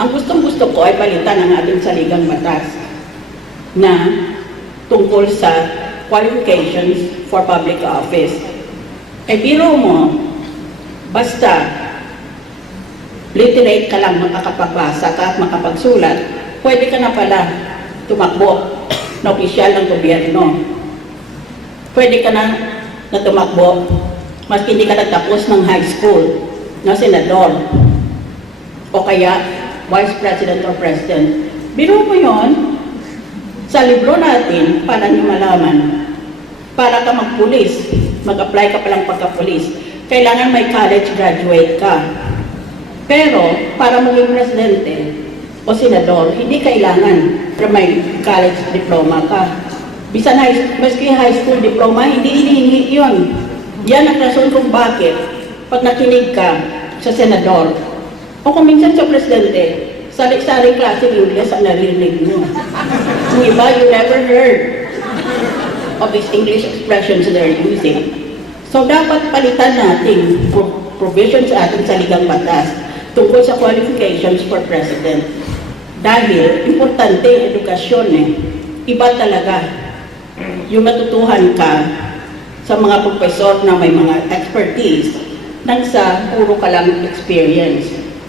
Ang gustong gusto ko ay palitan ang ating saligang batas na tungkol sa qualifications for public office. Eh biro mo, basta literate ka lang makakapagbasa ka at makapagsulat, pwede ka na pala tumakbo na opisyal ng gobyerno. Pwede ka na, na tumakbo maski hindi ka nagtapos ng high school na senador o kaya vice president or president. Biro mo yon sa libro natin, para nyo malaman, para ka magpulis, mag-apply ka palang pagka-pulis, kailangan may college graduate ka. Pero, para maging presidente o senador, hindi kailangan na may college diploma ka. Bisa na, maski high school diploma, hindi hinihingi yun. Yan ang rason kung bakit, pag nakinig ka sa senador, o kung minsan sa presidente, salik-saling klase English ang naririnig mo. Yung iba, you never heard of these English expressions they're using. So, dapat palitan natin pro- provisions sa ating saligang batas tungkol sa qualifications for president. Dahil, importante ang edukasyon eh. Iba talaga yung matutuhan ka sa mga profesor na may mga expertise nang sa puro ka lang experience.